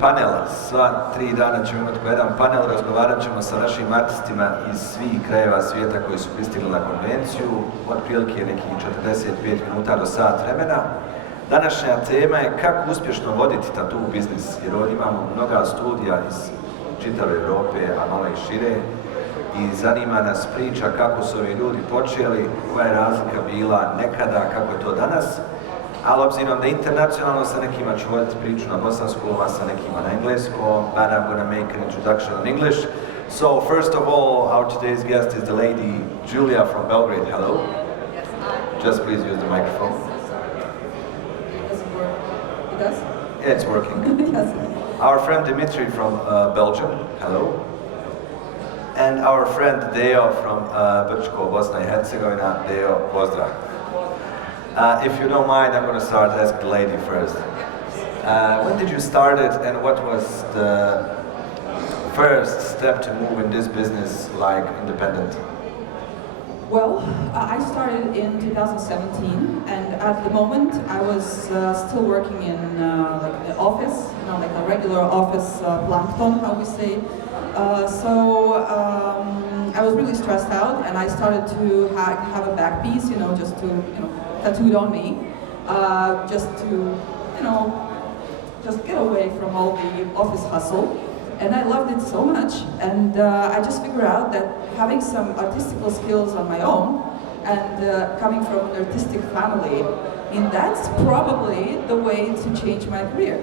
panel, sva 3 dana ćemo imati po jedan panel, razgovarat ćemo sa našim artistima iz svih krajeva svijeta koji su pristigli na konvenciju, otprilike nekih 45 minuta do sat vremena. Današnja tema je kako uspješno voditi tattoo biznis, jer ovdje imamo mnoga studija iz čitave Europe, a malo i šire, i zanima nas priča kako su ovi ljudi počeli, koja je razlika bila nekada, kako je to danas. Ali obzirom da internacionalno sa nekima ću voditi priču na bosanskom, a sa nekima na engleskom, but I'm gonna make an introduction in English. So first of all, our today's guest is the lady Julia from Belgrade. Hello. Yes, hi. Just please use the microphone. It doesn't work. It does? Yeah, it's working. Yes. Our friend Dimitri from Belgium. Hello. And our friend Deo from Brčko, Bosna i Hercegovina. Deo, pozdrav. If you don't mind, I'm going to start asking the lady first. When did you start it, and what was the first step to move in this business like independent? Well, I started in 2017, and at the moment I was still working in like the office, like a regular office plankton, how we say. I was really stressed out, and I started to have a back piece, just to, tattooed on me, just to, just get away from all the office hustle. And I loved it so much, and I just figured out that having some artistical skills on my own, and coming from an artistic family, that's probably the way to change my career.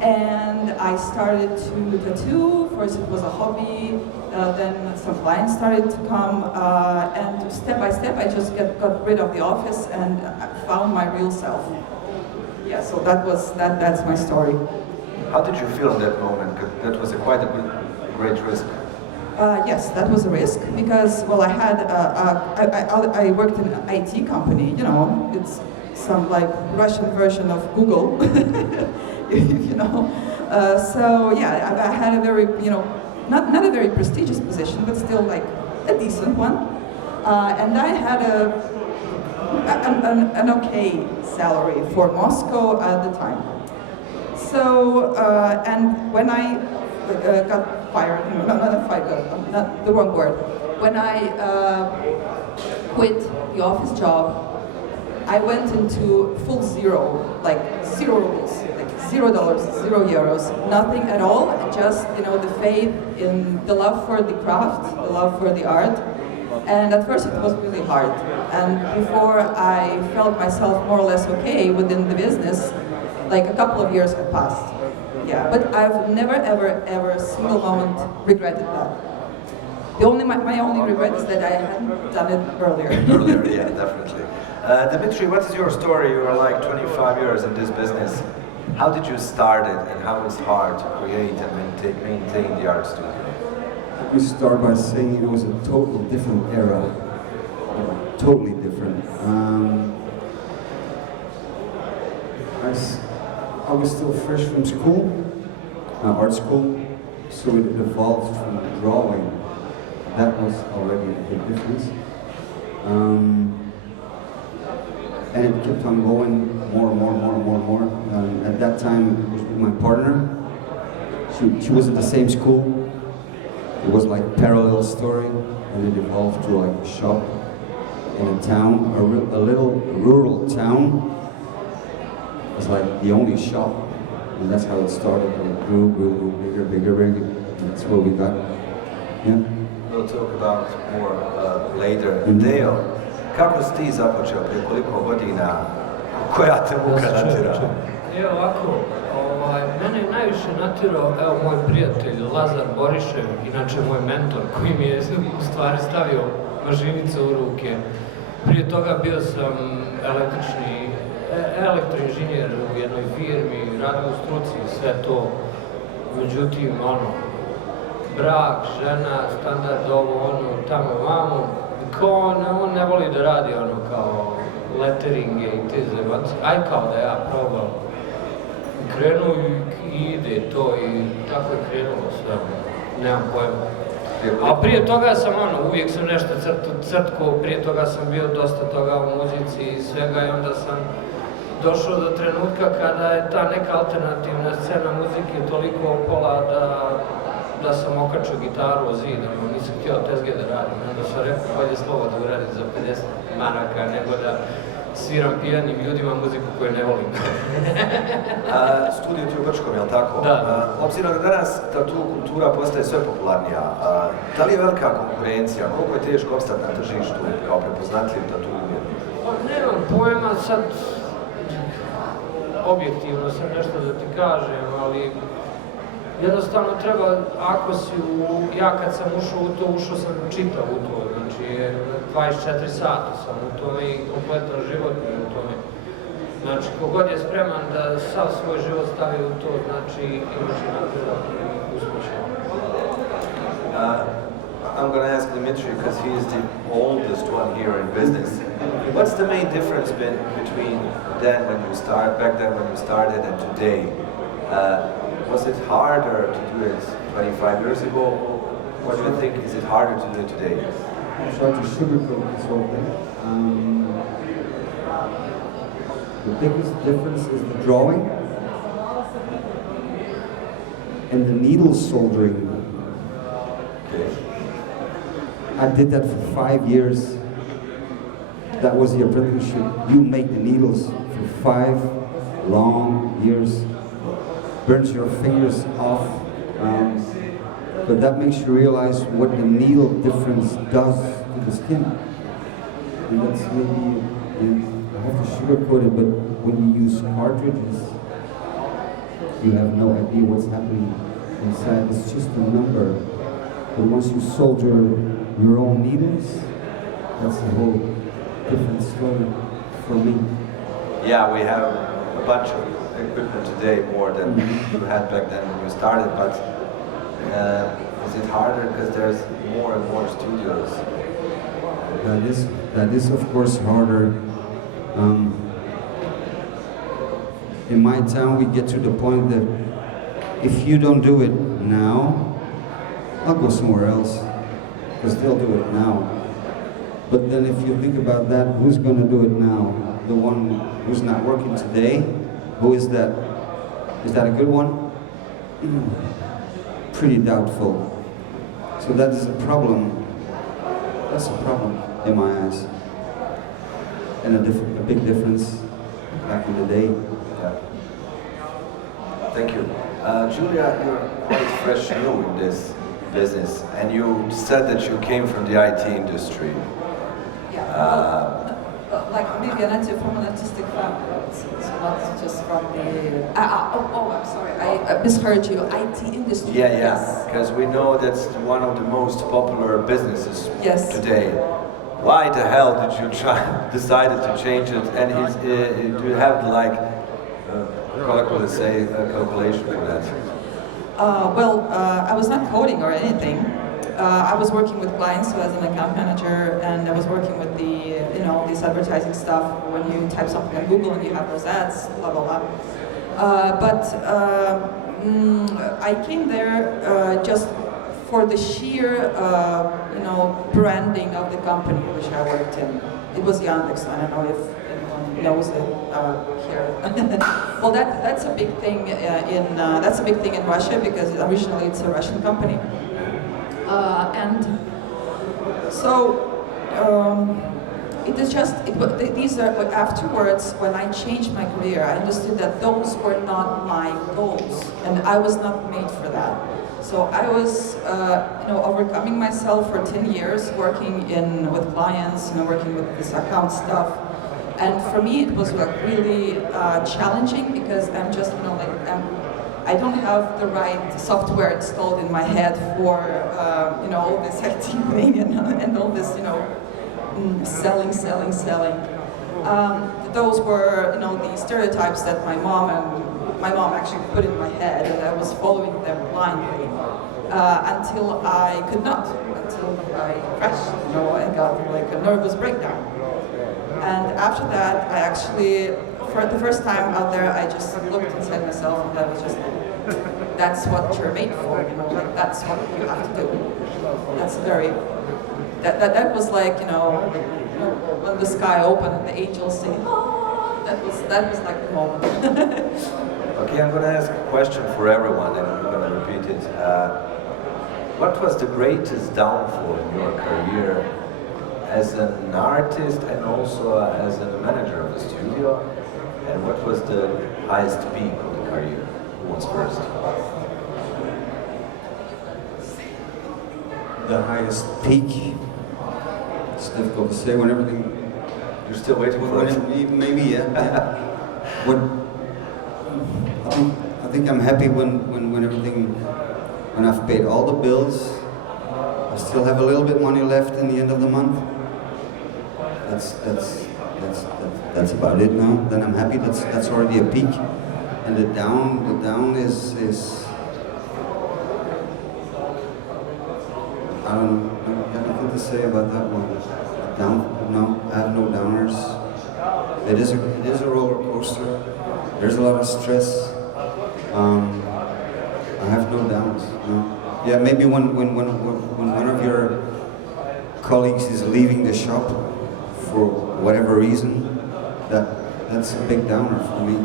And I started to tattoo. First it was a hobby, then some clients started to come, and step by step I just got rid of the office and found my real self. Yeah, so that's my story. How did you feel in that moment? That was quite a great risk. Yes, that was a risk because, well, I had I worked in an IT company. It's some like Russian version of Google. So yeah, I had a very, not a very prestigious position, but still like a decent one. And I had an okay salary for Moscow at the time. So, and when I got fired, not the wrong word. When I quit the office job, I went into full zero, like 0 rubles. $0, €0, nothing at all, just the faith in the love for the craft, the love for the art. And at first it was really hard. And before I felt myself more or less okay within the business, like a couple of years had passed. Yeah, but I've never, ever a single moment regretted that. My only regret is that I hadn't done it earlier. Earlier, yeah, definitely. Dimitri, what is your story? You are like 25 years in this business. How did you start it, and how was it hard to create and maintain the art studio? We start by saying it was a total different era, totally different. I was still fresh from school, art school, so it evolved from drawing. That was already a big difference. And it kept on going more. At that time, it was with my partner. She was at the same school. It was like a parallel story, and it evolved to like a shop in a town, a little rural town. It was like the only shop, and that's how it started. And it grew bigger, and that's what we got. Yeah. We'll talk about more later. Deo, kako si ti započeo, prije koliko godina, koja te muka natjera? Evo ovako, mene je najviše natjerao, moj prijatelj Lazar Borišev, inače moj mentor, koji mi je u stvari stavio mažinicu u ruke. Prije toga bio sam elektroinženjer u jednoj firmi, radio u struci, sve to. Međutim, brak, žena, standard, ovo, tamo, vamo. On ne voli da radi kao letteringe i te zemanci. Aj kao da ja probao. Krenuo i ide to i tako je krenulo sve. Nemam pojma. A prije toga sam uvijek sam nešto crtko, prije toga sam bio dosta toga u muzici i svega i onda sam došao do trenutka kada je ta neka alternativna scena muzike toliko opala da sam okačio gitaru o zid, nisam htio tezge da radim, onda sam rekao bolje slovo da uradim za 50 maraka nego da sviram pijanim ljudima muziku koju ne volim. Studio ti u Grčkom, je li tako? Da. Obzirom da danas tattoo kultura postaje sve popularnija, da li je velika konkurencija, koliko je teško opstati na tržištu kao prepoznatljiv tattoo umjetnik? Nemam pojma, sad objektivno sad nešto da ti kažem, ali jednostavno treba, ako si ja kad sam ušao u to, ušao sam čitav u to, znači 24 sata sam u tome i kompletan život u tome. Znači, kogod je spreman da sav svoj život stavi u to, znači imaš i napredak i uspješno. I'm going to ask Dimitri because he is the oldest one here in business. What's the main difference between then when you back then when you started and today? Was it harder to do it 25 years ago? What do you think? Is it harder to do it today? I'll try to sugarcoat this whole thing. The biggest difference is the drawing and the needle soldering. Okay. I did that for 5 years. That was the apprenticeship. You make the needles for 5 long years. Burns your fingers off. But that makes you realize what the needle difference does to the skin. And that's maybe, I have to sugarcoat it, but when you use cartridges, you have no idea what's happening inside. It's just a number. But once you solder your own needles, that's a whole different story for me. Yeah, we have a bunch of equipment today, more than you had back then when you started, but is it harder because there's more and more studios? That is of course harder. In my town we get to the point that if you don't do it now, I'll go somewhere else, because they'll do it now. But then if you think about that, who's going to do it now? The one who's not working today? Who is that? Is that a good one? Pretty doubtful. So that is a problem. That's a problem in my eyes. And a big difference back in the day. Yeah. Thank you. Julia, you're quite fresh new in this business, and you said that you came from the IT industry. Like maybe an answer from an artistic background, so not just from the. I'm sorry, I misheard you. IT industry. Yeah, because we know that's one of the most popular businesses Yes. today. Why the hell did you decided to change it? And do you have like, colloquially say, a calculation for that? I was not coding or anything. I was working with clients, so as an account manager, and I was working with the, this advertising stuff. When you type something on Google and you have those ads, blah blah blah. I came there just for the sheer, branding of the company which I worked in. It was Yandex. I don't know if anyone knows it here. Well, that's a big thing in Russia, because originally it's a Russian company. And so it is just, these are, afterwards, when I changed my career, I understood that those were not my goals, and I was not made for that. So I was, overcoming myself for 10 years, working with clients, working with this account stuff. And for me, it was like really challenging, because I'm just, I don't have the right software installed in my head for, all this acting thing and all this, selling. Those were, the stereotypes that my mom actually put in my head, and I was following them blindly until I could not, until I crashed, I got like a nervous breakdown. And after that, I actually, for the first time out there, I just looked inside myself, and I was just like, that's what you're made for, that's what you have to do. That's very, that was like, when the sky opened and the angels sing, that was like the moment. Okay, I'm going to ask a question for everyone, and I'm going to repeat it. What was the greatest downfall in your career as an artist and also as a manager of the studio? And what was the highest peak of the career? Who was first? The highest peak. It's difficult to say when everything. You're still waiting for it? Maybe, yeah. I think I'm happy when everything, when I've paid all the bills, I still have a little bit money left in the end of the month. That's about it now. Then I'm happy. That's already a peak. And the down is I don't have nothing to say about that one. Down? No, I have no downers. It is a roller coaster. There's a lot of stress. I have no downs. No. Yeah, maybe when one of your colleagues is leaving the shop for whatever reason, that's a big downer for me.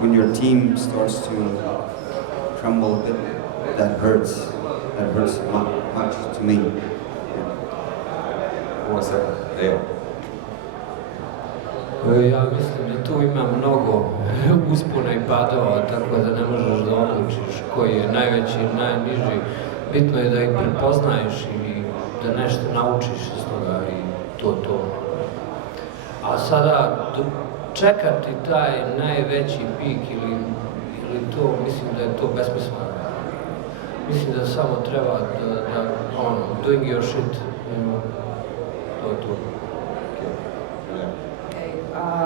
When your team starts to crumble a bit, that hurts. That hurts much to me. One second. Leo. Ja mislim da tu ima mnogo uspona i padova, tako da ne možeš da odlučiš koji je najveći i najniži. Bitno je da ih prepoznaješ i da nešto naučiš iz toga i to. A sada čekati taj najveći pik ili to, mislim da je to besmisleno. Mislim da samo treba da doing your shit, to.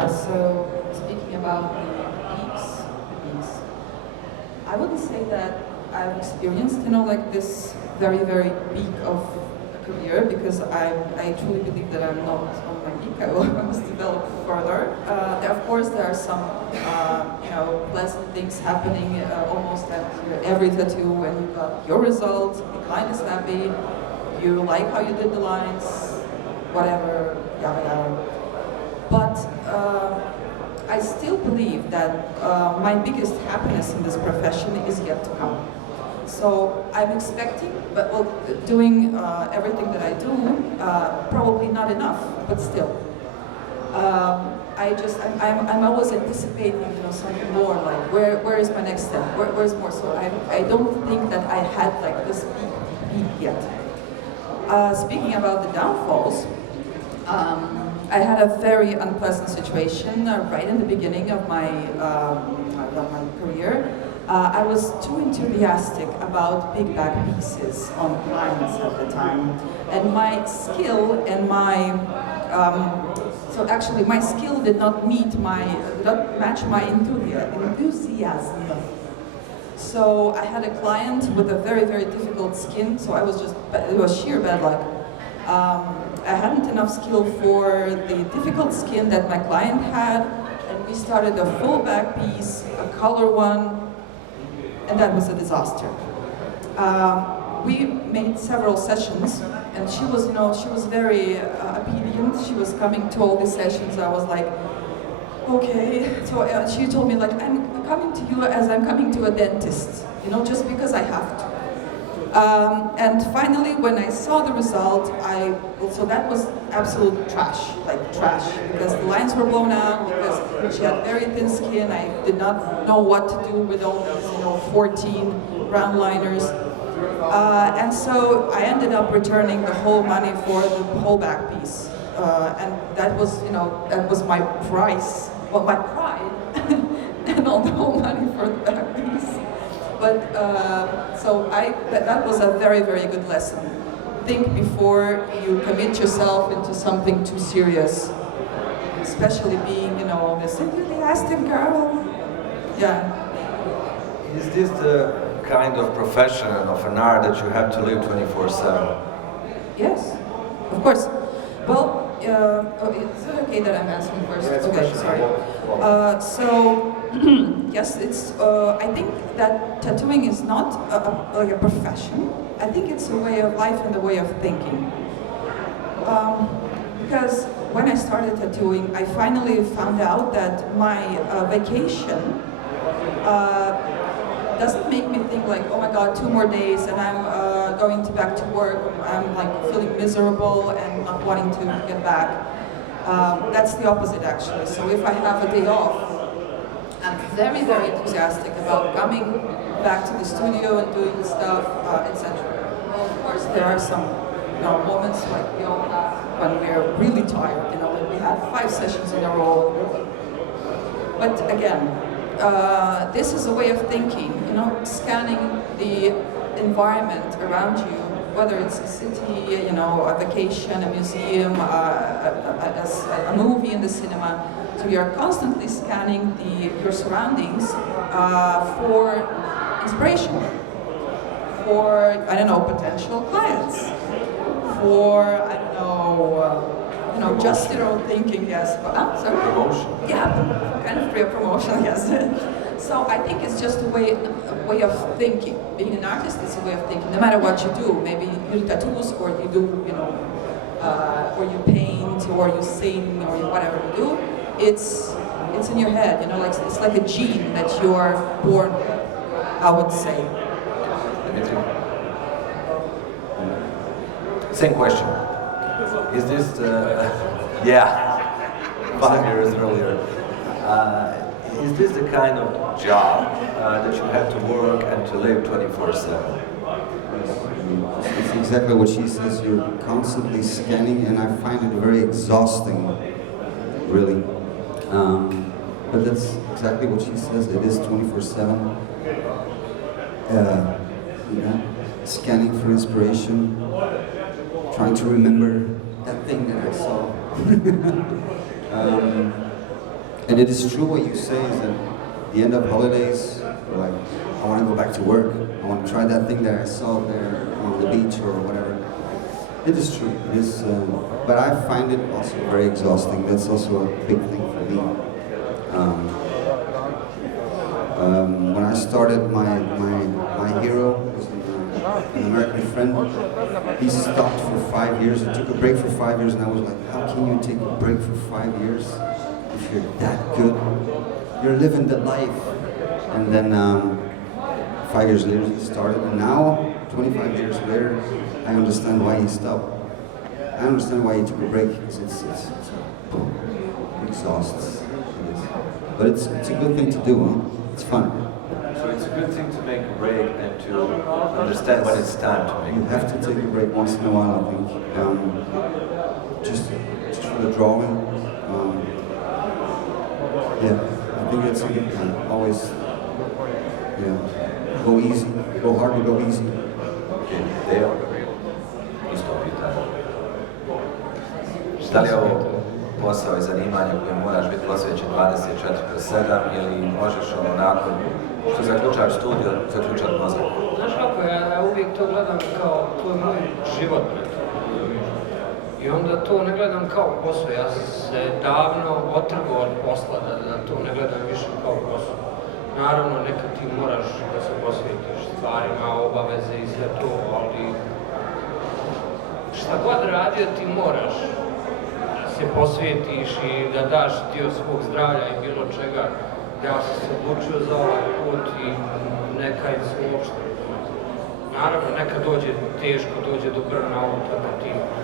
So speaking about the peaks, I wouldn't say that I've experienced, like this very, very peak of a career, because I truly believe that I'm not on my peak. I must develop further. Of course, there are some, pleasant things happening almost at every tattoo when you got your result, the client is happy, you like how you did the lines, whatever, yada yada. But I still believe that my biggest happiness in this profession is yet to come. So I'm expecting, but doing everything that I do, probably not enough, but still. I'm always anticipating, something more, like where is my next step, where's more. So I don't think that I had like this peak yet. Speaking about the downfalls, I had a very unpleasant situation right in the beginning of my career. I was too enthusiastic about big back pieces on clients at the time, and my skill and my my skill did not match my enthusiasm. So I had a client with a very, very difficult skin, so it was sheer bad luck. I hadn't enough skill for the difficult skin that my client had, and we started a full back piece, a color one, and that was a disaster. We made several sessions, and she was very obedient. She was coming to all the sessions. I was like, okay. So she told me, like, I'm coming to you as I'm coming to a dentist, just because I have to. And finally, when I saw the result, so that was absolute trash, because the lines were blown out, because she had very thin skin. I did not know what to do with all these, 14 round liners. And so I ended up returning the whole money for the whole back piece. And that was my price, my pride, and all the whole money for the back piece. But that was a very, very good lesson. Think before you commit yourself into something too serious, especially being, this enthusiastic girl. Yeah. Is this the kind of profession of an art that you have to live 24/7? Yes, of course. Well, is it okay that I'm asking first? Yeah, okay, sorry. Yes, it's. I think that tattooing is not like a profession. I think it's a way of life and a way of thinking. Because when I started tattooing, I finally found out that my vacation doesn't make me think like, oh my God, 2 more days and I'm going back to work. I'm like feeling miserable and not wanting to get back. That's the opposite actually. So if I have a day off, I'm very, very enthusiastic about coming back to the studio and doing stuff, etc. Well, of course, there are some moments like we all have when we're really tired, like we had 5 sessions in a row. But again, this is a way of thinking, scanning the environment around you, whether it's a city, a vacation, a museum, a movie in the cinema. So you're constantly scanning your surroundings for inspiration, for, potential clients, for, just thinking, yes. Sorry? Promotion. Yeah, kind of promotion, yes. So I think it's just a way of thinking. Being an artist is a way of thinking, no matter what you do. Maybe you do tattoos, or you do, or you paint, or you sing, or whatever you do. It's in your head, it's like a gene that you're born with, I would say. Same question. Is this, 5 years earlier, is this the kind of job that you have to work and to live 24/7? It's exactly what she says. You're constantly scanning, and I find it very exhausting, really. But that's exactly what she says. It is 24/7. Scanning for inspiration, trying to remember that thing that I saw. And it is true what you say is that at the end of holidays, you're like, I want to go back to work. I want to try that thing that I saw there on the beach or whatever. It is true. It is, but I find it also very exhausting. That's also a big thing for me. When I started, my hero was an American friend. He stopped for 5 years. He took a break for 5 years, and I was like, how can you take a break for 5 years if you're that good? You're living the life. And then 5 years later he started, and now, 25 years later, I understand why he stopped. I understand why he took a break. It exhausts. But it's a good thing to do, huh? It's fun. So it's a good thing to make a break and to understand when it's time to make a break. You have to take a break once in a while, I think. Just for the drawing. I think that's a good thing. Always, go easy. Go hard, but go easy. Okay, Deo, isto pitanje. Da li je ovo posao i zanimanje koje moraš biti posvećen 24/7 ili možeš nakon što zaključaš studio, zaključati mozak? Znaš kako, ja uvijek to gledam kao, to je moj život. I onda to ne gledam kao posao, ja sam se davno otrgao od posla, da to ne gledam više kao posao. Naravno, nekad ti moraš da se posvetiš stvarima, obaveze i sve to, ali šta god radio ti moraš da se posvetiš i da daš dio svog zdravlja i bilo čega. Ja sam se odlučio za ovaj put i nekaj se uopšte. Naravno, nekad dođe teško, dođe do burnouta,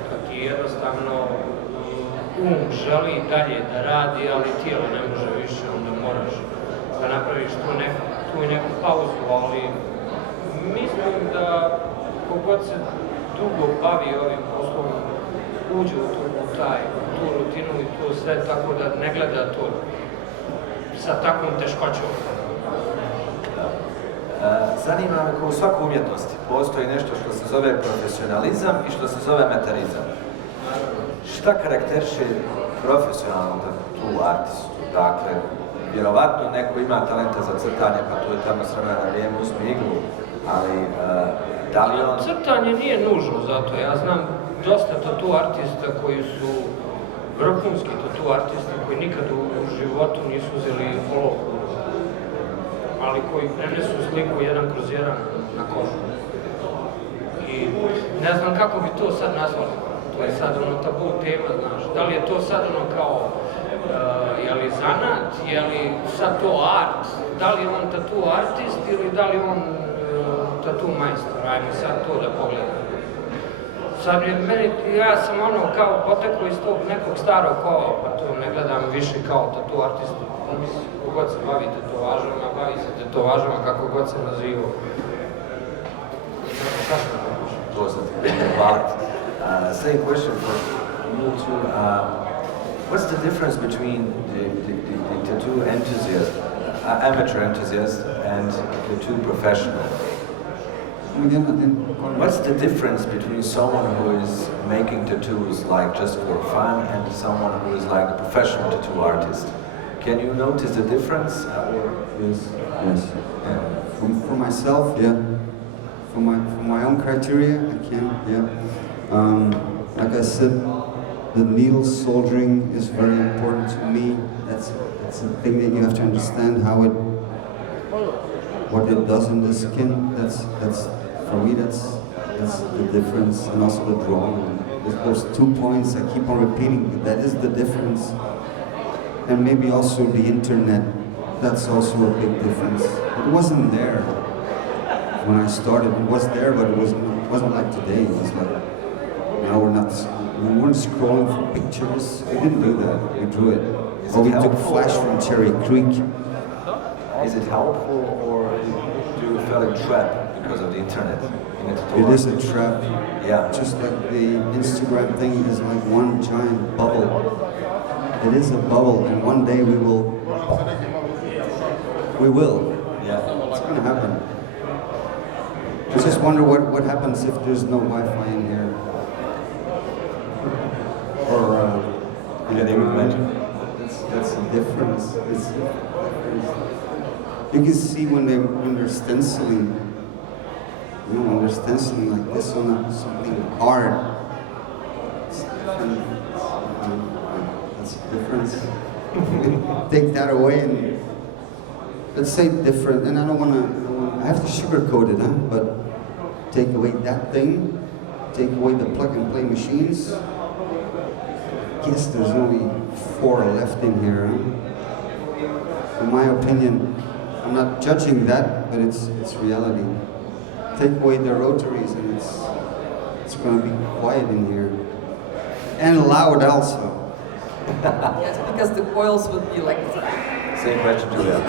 kad ti jednostavno želi dalje da radi, ali tijelo ne može više, onda moraš da napraviš tu i neku pauzu, ali mislim da kogod se dugo bavi ovim poslom, uđe u tu rutinu i to sve, tako da ne gleda to sa takvom teškoćom. Zanima me, kao u svakoj umjetnosti postoji nešto što se zove profesionalizam i što se zove amaterizam. Šta karakteriše profesionalnog tattoo artistu? Dakle, vjerovatno neko ima talenta za crtanje, pa to je tamo s vremena na vrijeme uzme iglu, ali da li on... Crtanje nije nužno za to. Ja znam dosta tattoo artista koji su vrhunski tattoo artisti koji nikad u životu nisu uzeli olovku, ali koji prenesu sliku 1/1 na kožu. I ne znam kako bi to sad nazvali. to je sad ono tabu tema, znaš, da li je to sad ono kao, je li zanat, je li sad to art, da li je on tattoo artist ili da li on tattoo majstor, ajme sad to da pogledam. Sad meni, ja sam ono kao potekao iz tog nekog starog kova, pa to ne gledam više kao tattoo artist. Kogod se bavi tetovažama, bavi se tetovažama kako god se nazivao. Same question for you too. What's the difference between the tattoo enthusiast, amateur enthusiast, and the tattoo professional? What's the difference between someone who is making tattoos like just for fun and someone who is like a professional tattoo artist? Can you notice the difference? Yes. Yeah. For myself, yeah. For my own criteria, I can, yeah. Like I said, the needle soldering is very important to me. That's a thing that you have to understand what it does in the skin. That's for me. That's the difference, and also the drawing. Those 2 points I keep on repeating. That is the difference. And maybe also the internet, that's also a big difference. It wasn't there when I started. It was there, but it wasn't like today. It was like, we weren't scrolling for pictures. We didn't do that, we drew it. Or we took Flash from Cherry Creek. Is it helpful, or do you feel a trap because of the internet? It is a trap. Yeah. Just like the Instagram thing is like one giant bubble. It is a bubble, and one day we will. Yeah. It's gonna happen. I just wonder what happens if there's no Wi-Fi in here. Or that's the difference. It's the difference. You can see when they're stenciling. When they're stenciling like this on something hard. It's different. That's the difference. Take that away and let's say different. And I don't want to. I have to sugarcoat it, but take away that thing. Take away the plug-and-play machines. I guess there's only 4 left in here. In my opinion, I'm not judging that, but it's reality. Take away the rotaries and it's going to be quiet in here. And loud also. Yes, because the coils would be like... Same question, Julia.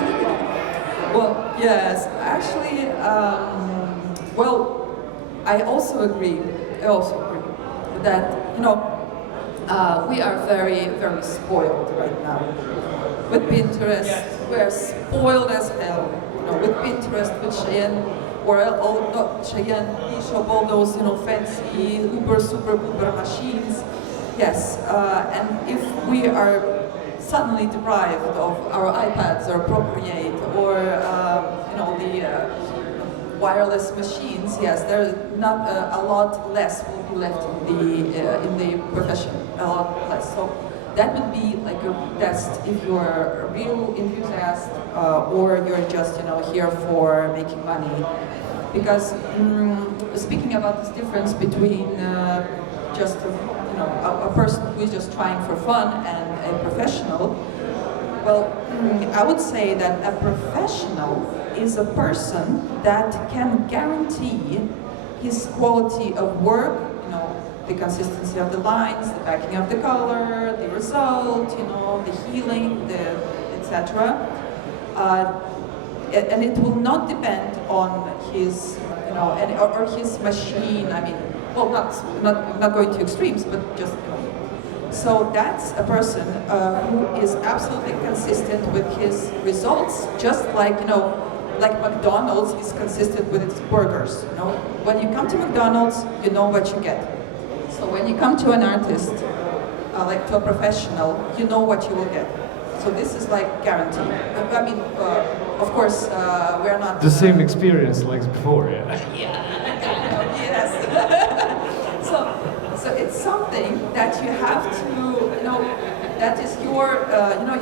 Well, yes, actually, I also agree that, we are very, very spoiled right now. With Pinterest, we're spoiled as hell. With Pinterest, with Cheyenne, or not Cheyenne, eShop, all those, fancy, super machines. Yes, and if we are suddenly deprived of our iPads or Procreate or, the wireless machines, yes, there's not a lot less will be left in the profession, a lot less. So that would be like a test if you're a real enthusiast or you're just here for making money. Because speaking about this difference between just a person who is just trying for fun and a professional, well, I would say that a professional is a person that can guarantee his quality of work, the consistency of the lines, the backing of the color, the result, the healing, etc. And it will not depend on his, or his machine. I mean, well, not going to extremes, but just. So that's a person who is absolutely consistent with his results, just like like McDonald's is consistent with its burgers. When you come to McDonald's, you know what you get. So when you come to an artist, like to a professional, you know what you will get. So this is like guaranteed. I mean, of course, we're not... The same experience like before, yeah. Yes. So it's something that you have to, that is your,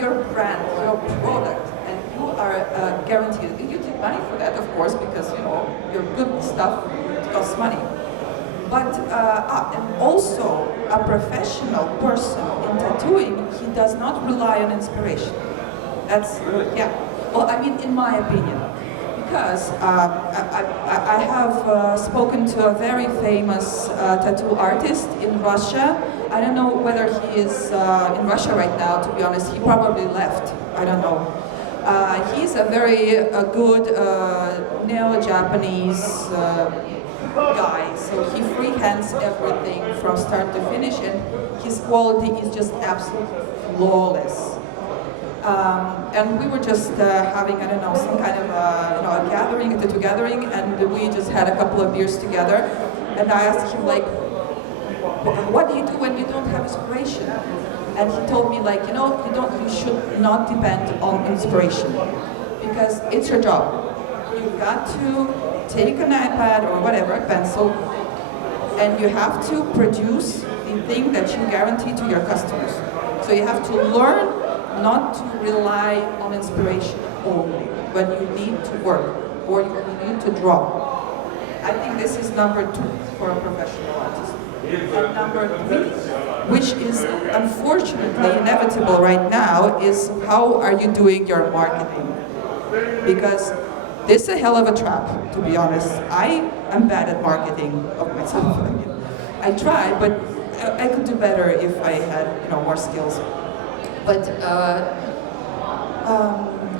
your brand, your product, and you are guaranteed. You take money for that, of course, because, your good stuff costs money. But and also a professional person in tattooing, he does not rely on inspiration. That's yeah. Well, I mean, in my opinion, because I have spoken to a very famous tattoo artist in Russia. I don't know whether he is in Russia right now. To be honest, he probably left. I don't know. He's a very good neo-Japanese guy, so he freehands everything from start to finish, and his quality is just absolutely flawless. And we were just having, I don't know, some kind of a gathering, a tattoo gathering, and we just had a couple of beers together. And I asked him, like, what do you do when you don't have inspiration? And he told me, like, you should not depend on inspiration, because it's your job. You've got to take an iPad or whatever, a pencil, and you have to produce the thing that you guarantee to your customers. So you have to learn not to rely on inspiration only, but you need to work, or you need to draw. I think this is number 2 for a professional artist. And number 3, which is unfortunately inevitable right now, is how are you doing your marketing? Because this is a hell of a trap, to be honest. I am bad at marketing of myself. I mean, I try, but I could do better if I had, more skills. But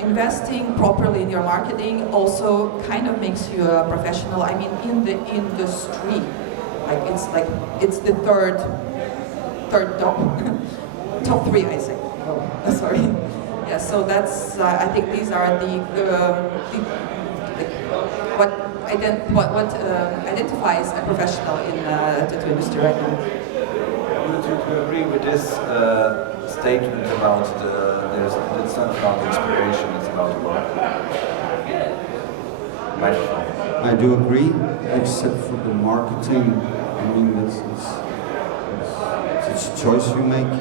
investing properly in your marketing also kind of makes you a professional. I mean, in the industry, it's the third top, top 3, I say. Oh, sorry. Yeah, so that's. I think these are what identifies a professional in the tattoo industry right now. Would you agree with this statement about it's not about inspiration, it's about work? I do agree, except for the marketing. I mean, it's a choice you make.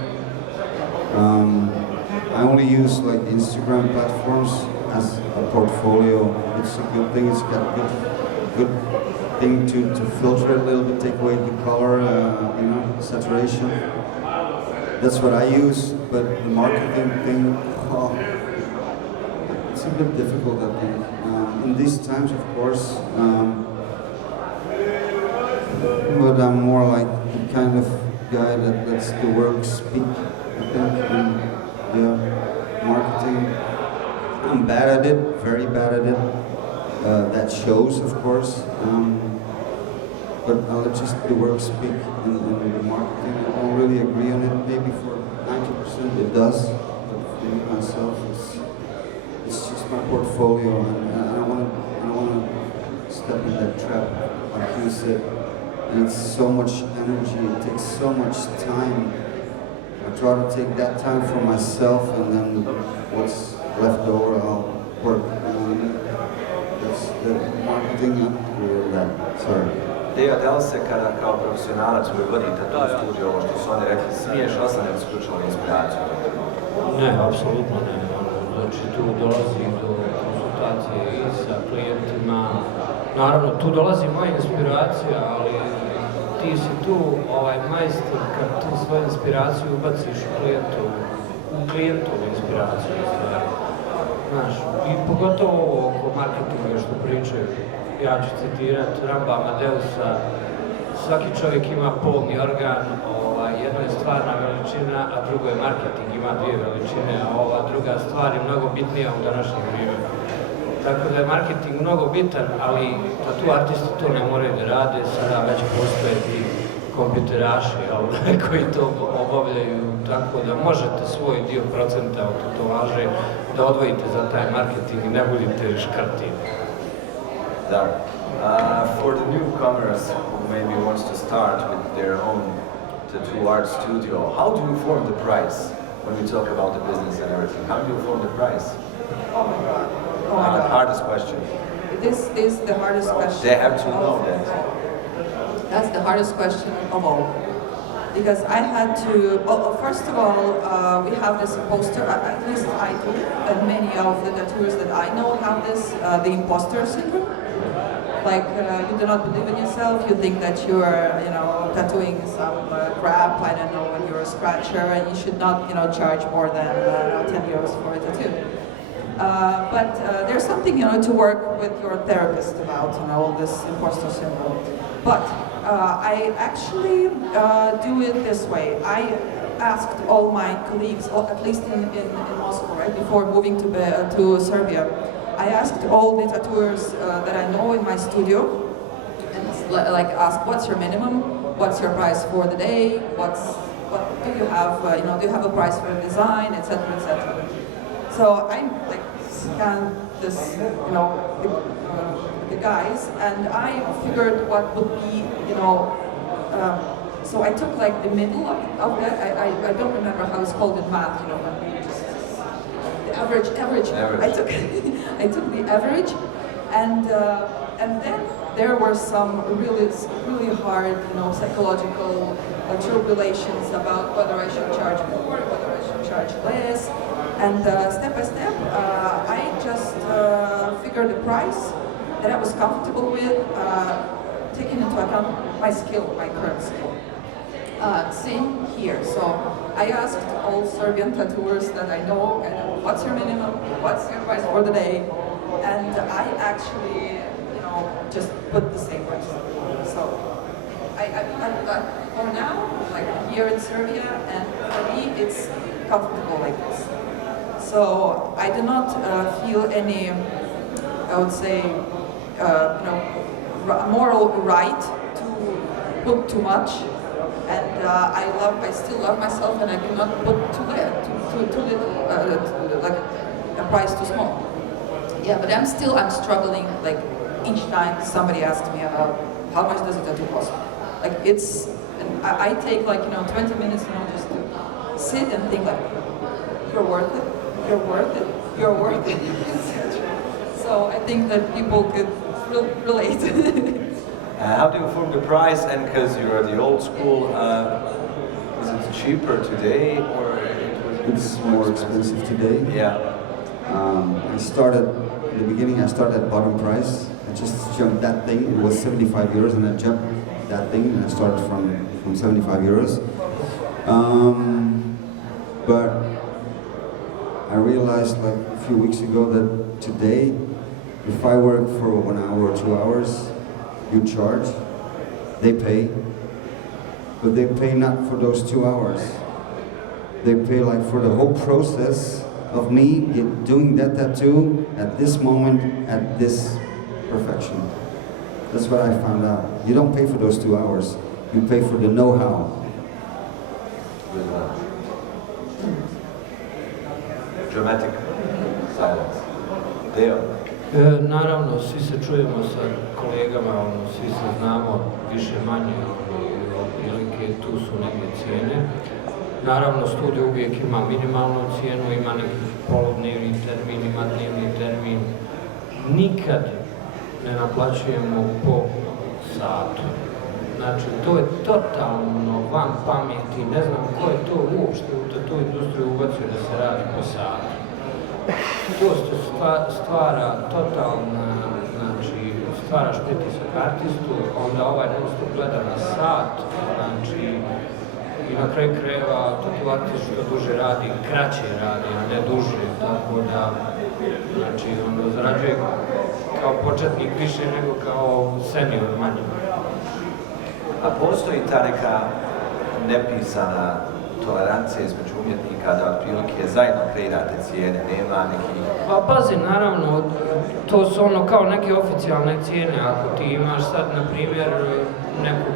I only use like Instagram platforms as a portfolio. It's a good thing. It's got a good thing to filter it a little bit, take away the color, saturation. That's what I use. But the marketing thing, it's a bit difficult, I think. In these times, of course. But I'm more like the kind of guy that lets the work speak, I think, and marketing. I'm bad at it, very bad at it. That shows, of course. But I'll let just the work speak in the marketing. I don't really agree on it. Maybe for 90% it does, but for me myself, it's just my portfolio, and I don't want to step in that trap, like you said. And it's so much energy, it takes so much time. I try to take that time for myself, and then what's left over I'll work. That's the marketing and that. Sorry. Deja, da li se kada kao profesionalac koji vodi tattoo studio, ovo što su oni rekli, smiješ oslanjati isključivo na inspiraciju? Ne, apsolutno ne. Znači tu dolazi do konsultacije i sa klijentima. Naravno, tu dolazi moja inspiracija, ali ti si tu majstor kad tu svoju inspiraciju ubaciš u klijentovu inspiraciju. Znaš, i pogotovo ovo oko marketinga što pričaju. Ja ću citirati Ramba Amadeusa, svaki čovjek ima polni organ, jedno je stvarna veličina, a drugo je marketing, ima 2 veličine, a ova druga stvar je mnogo bitnija u današnjem vrijeme. Tako da je marketing mnogo bitan, ali tattoo artisti to ne moraju da rade, sada već postoje ti kompjuteraši koji to obavljaju, tako da možete svoj dio procenta od tetovaže da odvojite za taj marketing i ne budete škrti. Da. For the newcomers who maybe wants to start with their own tattoo art studio, how do you form the price when we talk about the business and everything? How do you form the price? Oh my God. The hardest question. This is the hardest question. They have to know that. That's the hardest question of all. Because I had to, first of all, we have this imposter, at least I do, and many of the tattooers that I know have this, the imposter syndrome. like you do not believe in yourself, you think that you're, tattooing some crap, I don't know, when you're a scratcher, and you should not, charge more than 10 euros for a tattoo. But there's something, to work with your therapist about, all this imposter syndrome. But I actually do it this way. I asked all my colleagues, or at least in Moscow, right, before moving to Serbia, I asked all the tattooers that I know in my studio, and like ask, what's your minimum? What's your price for the day? What do you have? Do you have a price for design, etc., etc. So I like scanned this, the guys, and I figured what would be, so I took like the middle of that. I don't remember how it's called in math, when we just the average. I took the average, and then there were some really hard, psychological tribulations about whether I should charge more, whether I should charge less. And step by step, I just figured the price that I was comfortable with, taking into account my skill, my current skill. Same here. So I asked all Serbian tattooers that I know, what's your minimum, what's your price for the day, and I actually, just put the same price. So I for now, like here in Serbia, and for me, it's comfortable like this. So I do not feel any, I would say, moral right to put too much, and I still love myself, and I do not put too little, like a price too small. Yeah, but I'm struggling, like each time somebody asks me about how much does a tattoo cost. Like and I take like 20 minutes, just to sit and think like, you're worth it. You're worth it. You're worth it. So I think that people could relate. How do you form the price? And because you're the old school, is it cheaper today or it's more expensive today? Yeah. In the beginning I started at bottom price. I just jumped that thing. It was 75 euros, and I jumped that thing, and I started from 75 euros. But I realized like a few weeks ago that today, if I work for 1 hour or 2 hours, you charge, they pay, but they pay not for those 2 hours. They pay like for the whole process of me doing that tattoo at this moment, at this perfection. That's what I found out. You don't pay for those 2 hours, you pay for the know-how. Dramatic silence. Deo. Naravno, svi se čujemo sa kolegama, svi se znamo više manje, otprilike tu su neke cijene. Naravno, studio uvijek ima minimalnu cijenu, ima neki poludnevni termin, ima dnevni termin. Nikad ne naplaćujemo po satu. Znači, to je totalno van pameti, ne znam ko je to uopšte u tattoo industriju ubacio da se radi po satu. To se stvara totalna, znači, stvaraš pritisak artistu, onda ovaj non-stop gleda na sat, znači, i na kraju krajeva tattoo artist što duže radi, kraće radi, a ne duže, tako da, znači, onda zarađuje kao početnik više nego kao senior manje. A postoji ta neka nepisana tolerancija između umjetnika da otprilike zajedno kreirate cijene, nema nekih... Pa pazi, naravno, to su kao neke oficijalne cijene. Ako ti imaš sad, na primjer, neku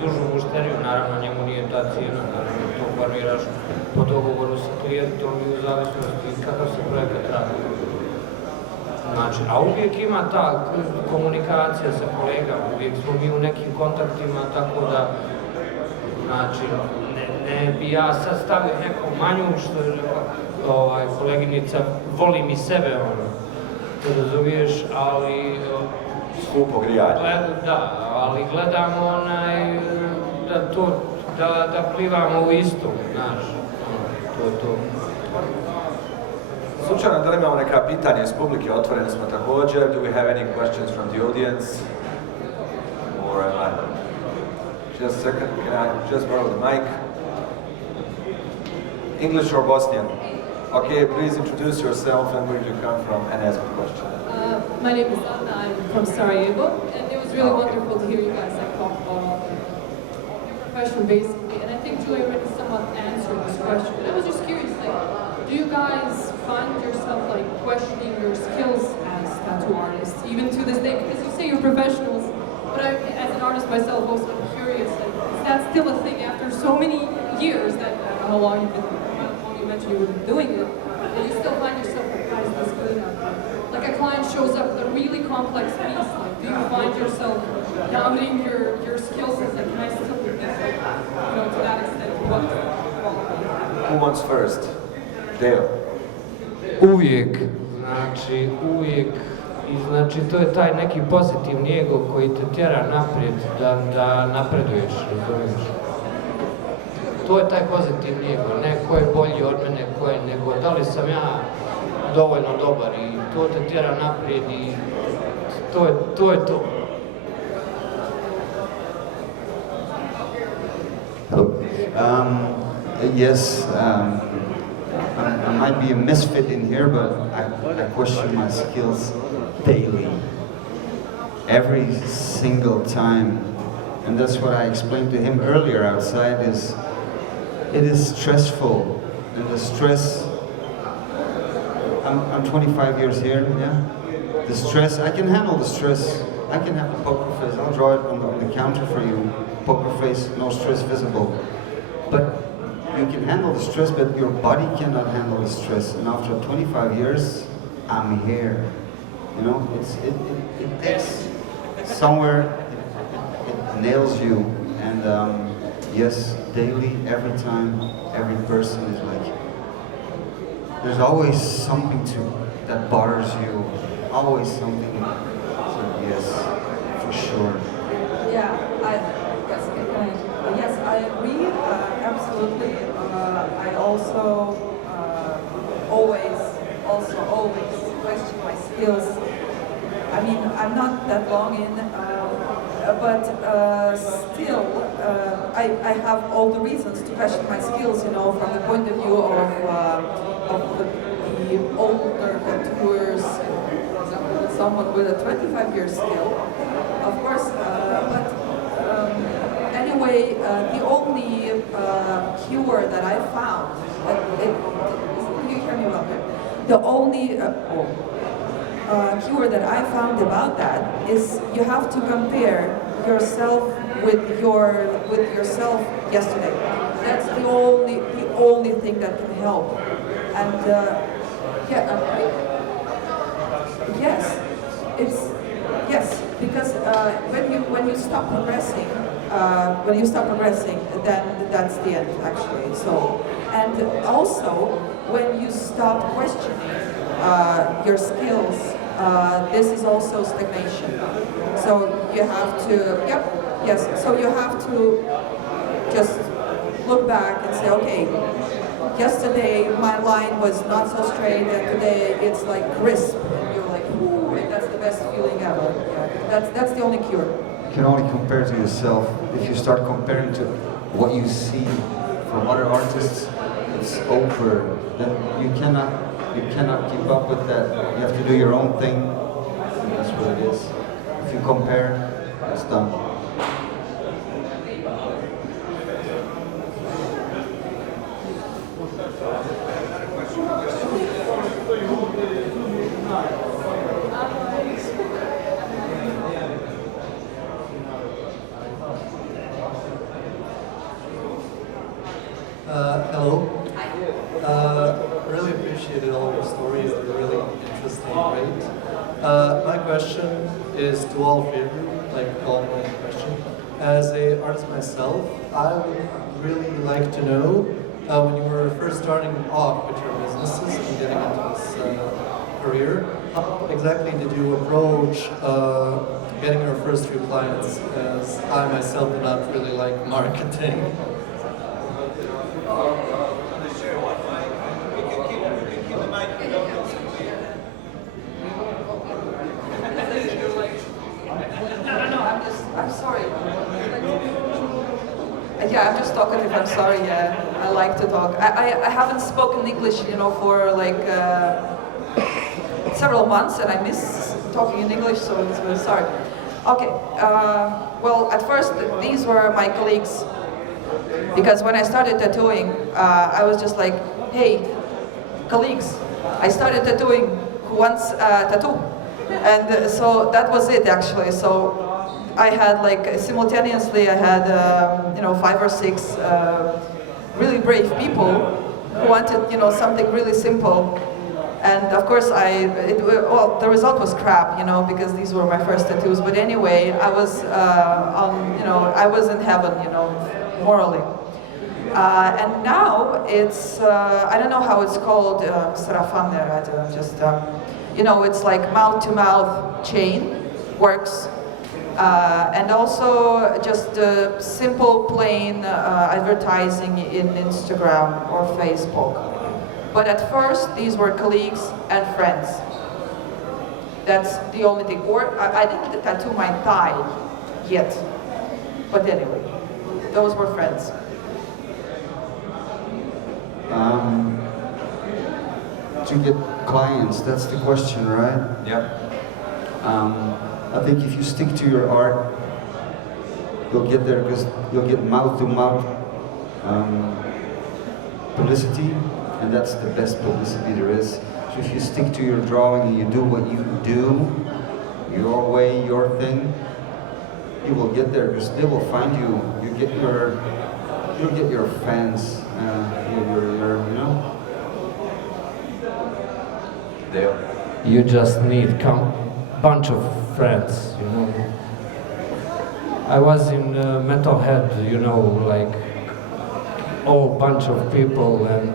dužu mušteriju, naravno njemu nije ta cijena, naravno to variraš po dogovoru sa klijentom i u zavisnosti kako se projekat radi. Znači, a uvijek ima ta komunikacija sa kolegama, uvijek smo mi u nekim kontaktima, tako da, znači, ne bi ja sad stavio neku manju, što je koleginica, voli mi sebe, to razumiješ, ali... Skupo grijanje. Da, ali gledamo da plivamo u istu, znaš, to je to. Slučajno da li imamo neka pitanja iz publike, otvoreni smo također. Do we have any questions from the audience? Or am I? Just a second, can I just borrow the mic? English or Bosnian? Okay, please introduce yourself and where you come from and ask a question. My name is Anna, I'm from Sarajevo, and it was really wonderful to hear you guys talk about all your profession basically, and I think Julie already somewhat answered this question, but I was just curious, do you guys find yourself questioning your skills as tattoo artists, even to this day, because you say you're professionals, but I, as an artist myself, also I'm curious, is that still a thing after so many years that, I don't know how long you've been, you mentioned you were doing it, do you still find yourself is this good enough? A client shows up with a really complex piece, do you find yourself doubting your skills and can I still do this? To that extent, what? Who wants first? Deo. Uvijek, znači to je taj neki pozitivni ego koji te tjera naprijed da napreduješ, razumiješ? To je taj pozitivni ego, ne ko je bolji od mene, ko je, nego da li sam ja dovoljno dobar i to te tjera naprijed i to je to. Hello. Yes, I might be a misfit in here, but I question my skills daily, every single time. And that's what I explained to him earlier outside, it is stressful. And the stress, I'm 25 years here, yeah? The stress, I can handle the stress. I can have a poker face, I'll draw it on the counter for you. Poker face, no stress visible. But you can handle the stress, but your body cannot handle the stress. And after 25 years, I'm here. It takes somewhere, it nails you. And yes, daily, every time, every person is there's always something that bothers you, always something. So yes, for sure. Yeah, yes, I agree, absolutely. I also always question my skills. I mean, I'm not that long in, but still, I have all the reasons to question my skills, from the point of view of the older tattooers, for example, someone with a 25-year skill, of course, but anyway, the only cure that I found, you hear me well here? The only cure that I found about that is you have to compare yourself with yourself yesterday. That's the only thing that can help. And yes, because when you stop progressing, then that's the end actually. So, and also when you stop questioning your skills, this is also stagnation. So you have to, so you have to just look back and say, okay, yesterday my line was not so straight and today it's crisp and you're ooh, and that's the best feeling ever. Yeah, that's the only cure. You can only compare to yourself. If you start comparing to what you see from other artists, it's over. Then you cannot keep up with that. You have to do your own thing. And that's what it is. If you compare, it's done. Hello. Really appreciated all your stories. They're really interesting, great. My question is to all of you, all my question. As an artist myself, I would really like to know when you were first starting off with your businesses and getting into this career, how exactly did you approach getting your first few clients? As I myself do not really like marketing. Yeah, I'm just talkative. I'm sorry. Yeah, I like to talk. I haven't spoken English, for like several months, and I miss talking in English. So it's really sorry. Okay. Well, at first these were my colleagues, because when I started tattooing, I was just like, hey, colleagues, I started tattooing. Who wants a tattoo? And so that was it actually. So I had like simultaneously I had 5 or 6 really brave people who wanted something really simple, and of course the result was crap, because these were my first tattoos. But anyway, I was I was in heaven, morally. And now it's I don't know how it's called, it's like mouth-to-mouth chain works. And also just simple, plain advertising in Instagram or Facebook. But at first, these were colleagues and friends. That's the only thing. Or I didn't tattoo my thigh yet. But anyway, those were friends. To get clients, that's the question, right? Yeah. I think if you stick to your art, you'll get there, because you'll get mouth-to-mouth publicity, and that's the best publicity there is. So if you stick to your drawing and you do what you do, your way, your thing, you will get there, because they will find you. You'll get your fans. There. You just need bunch of friends, I was in Metalhead, like all bunch of people, and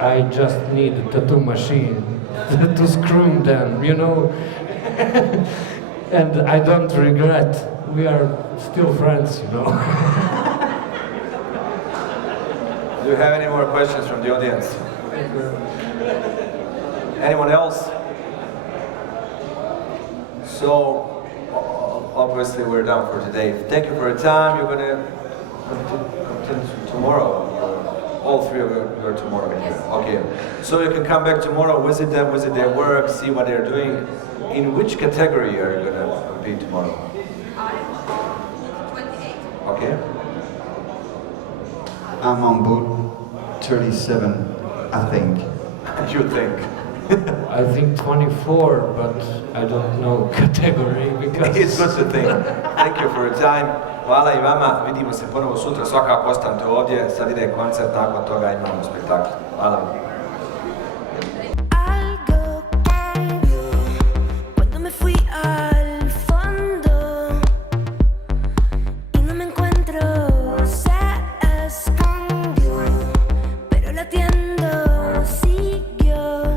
I just need a tattoo machine to screw them, and I don't regret. We are still friends, Do you have any more questions from the audience? Anyone else? So, obviously we're done for today. Thank you for your time. You're going to continue tomorrow. All three of you are tomorrow here. Okay. So you can come back tomorrow, visit them, visit their work, see what they're doing. In which category are you going to compete tomorrow? I'm 28. Okay. I'm on boot 37, I think. You think? I think 24, but I don't know category because... It's good to think. Thank you for your time. Hvala I vama. Vidimo se ponovo sutra. Svakako ostanite ovdje. Sad ide koncert, nakon toga imamo spektakl. Hvala vam.